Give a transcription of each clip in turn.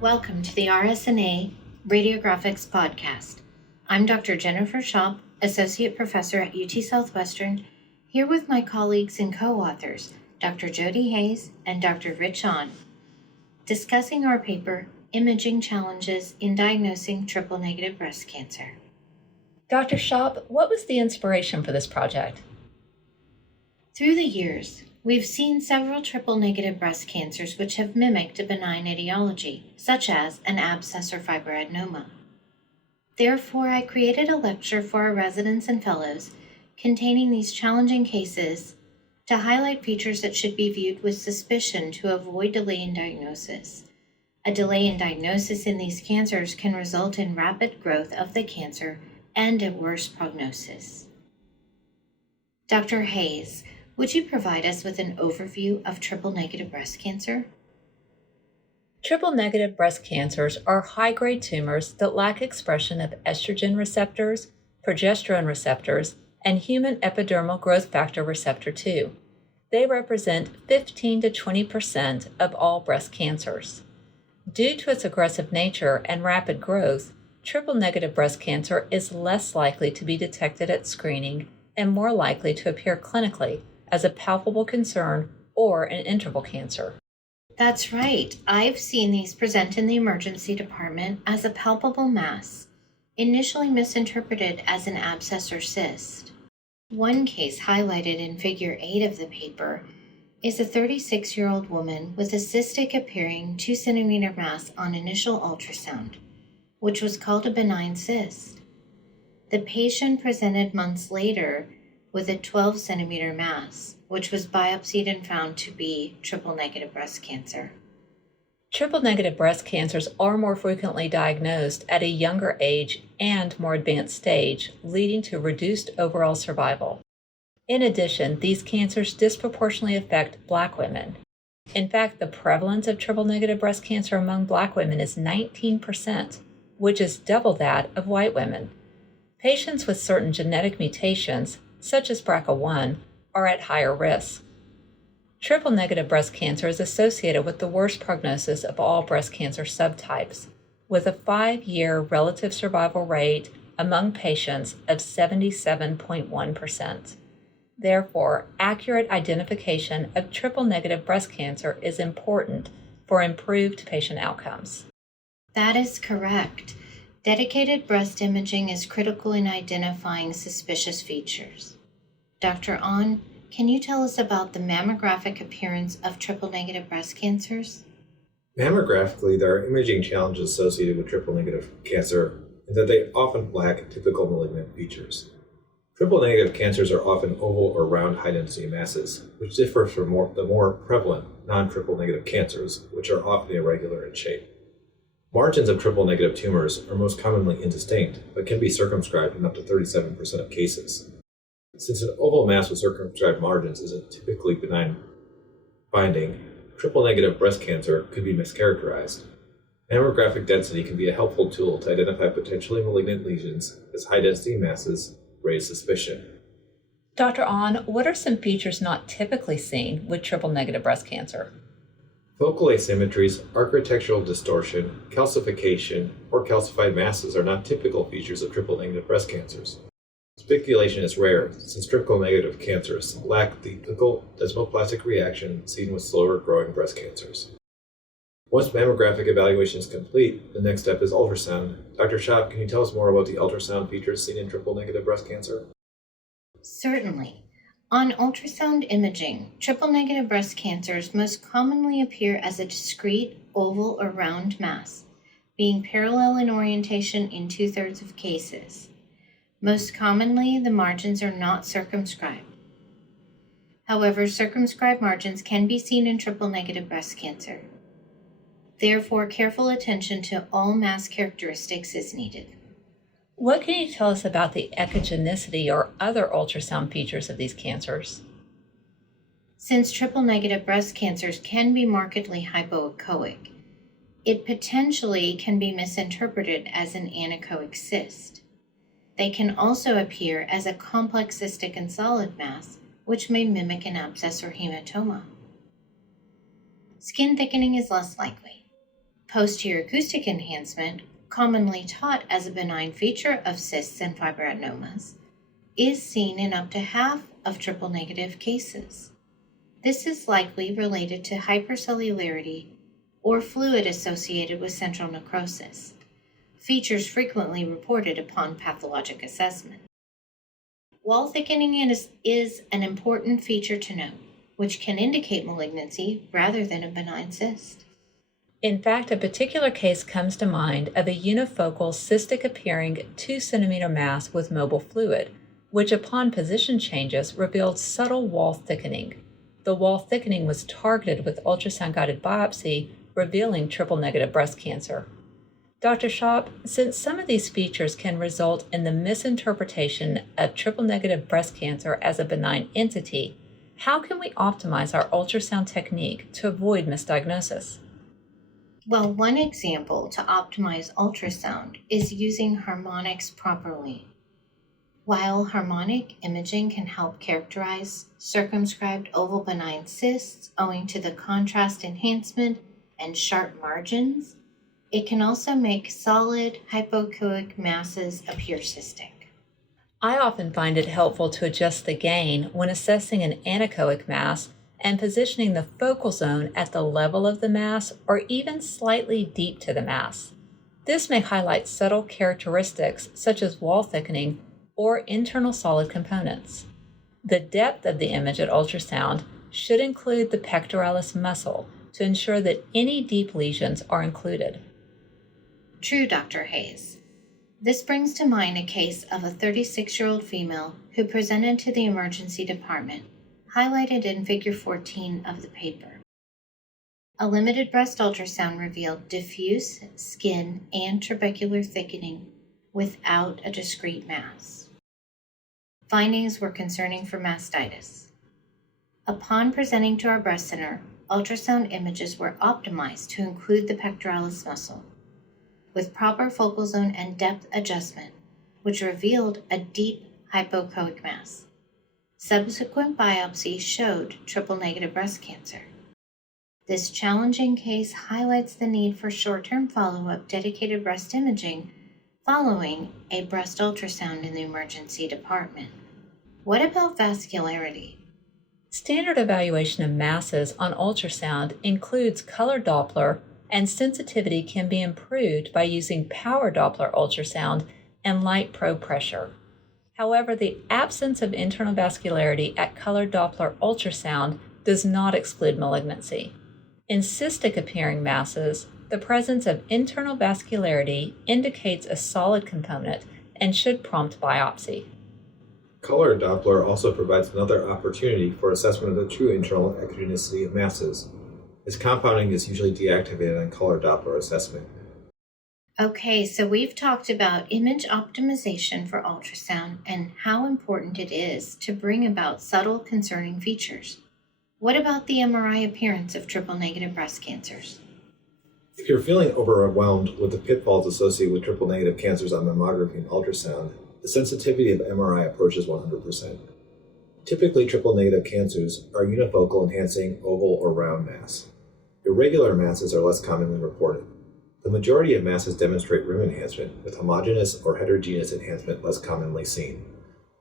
Welcome to the RSNA RadioGraphics podcast. I'm Dr. Jennifer Schopp, Associate Professor at UT Southwestern, here with my colleagues and co-authors, Dr. Jody Hayes and Dr. Richard Ahn, discussing our paper, Imaging Challenges in Diagnosing Triple-Negative Breast Cancer. Dr. Schopp, what was the inspiration for this project? Through the years, we've seen several triple-negative breast cancers which have mimicked a benign etiology, such as an abscess or fibroadenoma. Therefore, I created a lecture for our residents and fellows containing these challenging cases to highlight features that should be viewed with suspicion to avoid delay in diagnosis. A delay in diagnosis in these cancers can result in rapid growth of the cancer and a worse prognosis. Dr. Hayes, would you provide us with an overview of triple-negative breast cancer? Triple-negative breast cancers are high-grade tumors that lack expression of estrogen receptors, progesterone receptors, and human epidermal growth factor receptor 2. They represent 15 to 20% of all breast cancers. Due to its aggressive nature and rapid growth, triple-negative breast cancer is less likely to be detected at screening and more likely to appear clinically as a palpable concern or an interval cancer. That's right. I've seen these present in the emergency department as a palpable mass, initially misinterpreted as an abscess or cyst. One case highlighted in Figure 8 of the paper is a 36-year-old woman with a cystic appearing 2 centimeter mass on initial ultrasound, which was called a benign cyst. The patient presented months later with a 12 centimeter mass, which was biopsied and found to be triple-negative breast cancer. Triple-negative breast cancers are more frequently diagnosed at a younger age and more advanced stage, leading to reduced overall survival. In addition, these cancers disproportionately affect Black women. In fact, the prevalence of triple-negative breast cancer among Black women is 19%, which is double that of white women. Patients with certain genetic mutations, such as BRCA1, are at higher risk. Triple-negative breast cancer is associated with the worst prognosis of all breast cancer subtypes, with a 5-year relative survival rate among patients of 77.1%. Therefore, accurate identification of triple-negative breast cancer is important for improved patient outcomes. That is correct. Dedicated breast imaging is critical in identifying suspicious features. Dr. Ahn, can you tell us about the mammographic appearance of triple-negative breast cancers? Mammographically, there are imaging challenges associated with triple-negative cancer in that they often lack typical malignant features. Triple-negative cancers are often oval or round high-density masses, which differ from the more prevalent non-triple-negative cancers, which are often irregular in shape. Margins of triple-negative tumors are most commonly indistinct, but can be circumscribed in up to 37% of cases. Since an oval mass with circumscribed margins is a typically benign finding, triple-negative breast cancer could be mischaracterized. Mammographic density can be a helpful tool to identify potentially malignant lesions, as high-density masses raise suspicion. Dr. Ahn, what are some features not typically seen with triple-negative breast cancer? Focal asymmetries, architectural distortion, calcification, or calcified masses are not typical features of triple-negative breast cancers. Speculation is rare, since triple-negative cancers lack the typical desmoplastic reaction seen with slower-growing breast cancers. Once mammographic evaluation is complete, the next step is ultrasound. Dr. Schopp, can you tell us more about the ultrasound features seen in triple-negative breast cancer? Certainly. On ultrasound imaging, triple-negative breast cancers most commonly appear as a discrete oval or round mass, being parallel in orientation in 2/3 of cases. Most commonly, the margins are not circumscribed. However, circumscribed margins can be seen in triple-negative breast cancer. Therefore, careful attention to all mass characteristics is needed. What can you tell us about the echogenicity or other ultrasound features of these cancers? Since triple-negative breast cancers can be markedly hypoechoic, it potentially can be misinterpreted as an anechoic cyst. They can also appear as a complex cystic and solid mass, which may mimic an abscess or hematoma. Skin thickening is less likely. Posterior acoustic enhancement, commonly taught as a benign feature of cysts and fibroadenomas, is seen in up to half of triple-negative cases. This is likely related to hypercellularity or fluid associated with central necrosis, features frequently reported upon pathologic assessment. Wall thickening is an important feature to note, which can indicate malignancy rather than a benign cyst. In fact, a particular case comes to mind of a unifocal cystic appearing 2 centimeter mass with mobile fluid, which upon position changes revealed subtle wall thickening. The wall thickening was targeted with ultrasound-guided biopsy, revealing triple-negative breast cancer. Dr. Schopp, since some of these features can result in the misinterpretation of triple-negative breast cancer as a benign entity, how can we optimize our ultrasound technique to avoid misdiagnosis? Well, one example to optimize ultrasound is using harmonics properly. While harmonic imaging can help characterize circumscribed oval benign cysts owing to the contrast enhancement and sharp margins, it can also make solid hypoechoic masses appear cystic. I often find it helpful to adjust the gain when assessing an anechoic mass and positioning the focal zone at the level of the mass or even slightly deep to the mass. This may highlight subtle characteristics such as wall thickening or internal solid components. The depth of the image at ultrasound should include the pectoralis muscle to ensure that any deep lesions are included. True, Dr. Hayes. This brings to mind a case of a 36-year-old female who presented to the emergency department, highlighted in Figure 14 of the paper. A limited breast ultrasound revealed diffuse skin and trabecular thickening without a discrete mass. Findings were concerning for mastitis. Upon presenting to our breast center, ultrasound images were optimized to include the pectoralis muscle, with proper focal zone and depth adjustment, which revealed a deep hypoechoic mass. Subsequent biopsies showed triple-negative breast cancer. This challenging case highlights the need for short-term follow-up dedicated breast imaging following a breast ultrasound in the emergency department. What about vascularity? Standard evaluation of masses on ultrasound includes color Doppler, and sensitivity can be improved by using power Doppler ultrasound and light probe pressure. However, the absence of internal vascularity at color Doppler ultrasound does not exclude malignancy. In cystic appearing masses, the presence of internal vascularity indicates a solid component and should prompt biopsy. Color Doppler also provides another opportunity for assessment of the true internal echogenicity of masses, as compounding is usually deactivated on color Doppler assessment. Okay, so we've talked about image optimization for ultrasound and how important it is to bring about subtle concerning features. What about the MRI appearance of triple-negative breast cancers? If you're feeling overwhelmed with the pitfalls associated with triple-negative cancers on mammography and ultrasound, the sensitivity of MRI approaches 100%. Typically, triple-negative cancers are unifocal, enhancing oval or round mass. Irregular masses are less commonly reported. The majority of masses demonstrate rim enhancement, with homogeneous or heterogeneous enhancement less commonly seen.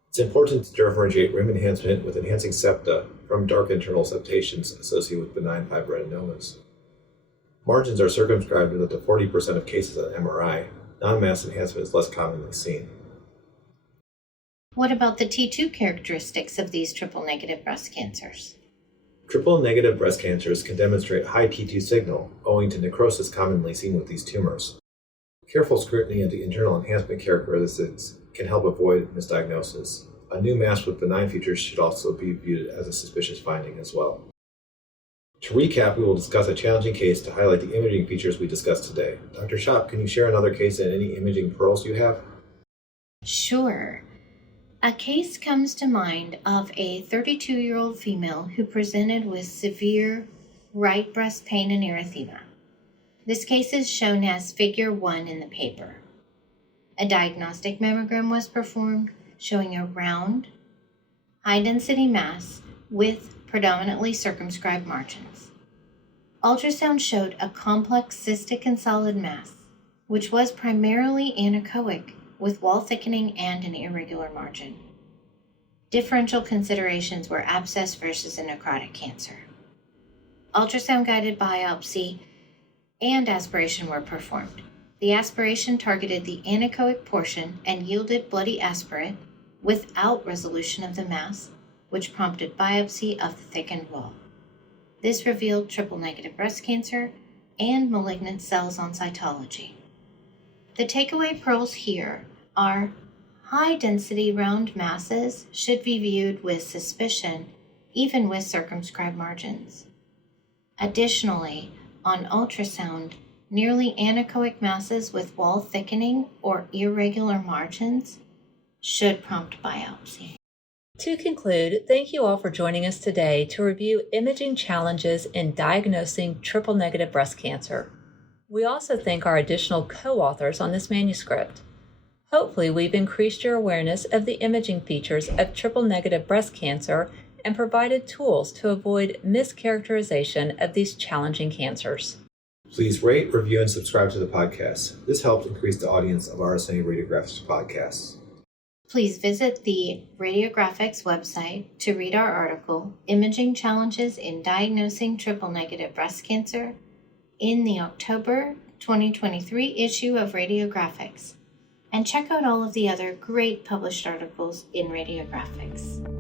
It's important to differentiate rim enhancement with enhancing septa from dark internal septations associated with benign fibroadenomas. Margins are circumscribed in up to 40% of cases on MRI. Non-mass enhancement is less commonly seen. What about the T2 characteristics of these triple-negative breast cancers? Triple-negative breast cancers can demonstrate high T2 signal, owing to necrosis commonly seen with these tumors. Careful scrutiny of the internal enhancement characteristics can help avoid misdiagnosis. A new mass with benign features should also be viewed as a suspicious finding as well. To recap, we will discuss a challenging case to highlight the imaging features we discussed today. Dr. Schopp, can you share another case and any imaging pearls you have? Sure. A case comes to mind of a 32-year-old female who presented with severe right breast pain and erythema. This case is shown as Figure 1 in the paper. A diagnostic mammogram was performed showing a round, high-density mass with predominantly circumscribed margins. Ultrasound showed a complex cystic and solid mass, which was primarily anechoic with wall thickening and an irregular margin. Differential considerations were abscess versus a necrotic cancer. Ultrasound-guided biopsy and aspiration were performed. The aspiration targeted the anechoic portion and yielded bloody aspirate without resolution of the mass, which prompted biopsy of the thickened wall. This revealed triple-negative breast cancer and malignant cells on cytology. The takeaway pearls here are high-density round masses should be viewed with suspicion, even with circumscribed margins. Additionally, on ultrasound, nearly anechoic masses with wall thickening or irregular margins should prompt biopsy. To conclude, thank you all for joining us today to review imaging challenges in diagnosing triple-negative breast cancer. We also thank our additional co-authors on this manuscript. Hopefully, we've increased your awareness of the imaging features of triple-negative breast cancer and provided tools to avoid mischaracterization of these challenging cancers. Please rate, review, and subscribe to the podcast. This helps increase the audience of RSNA RadioGraphics podcasts. Please visit the RadioGraphics website to read our article, Imaging Challenges in Diagnosing Triple-Negative Breast Cancer, in the October 2023 issue of RadioGraphics, and check out all of the other great published articles in RadioGraphics.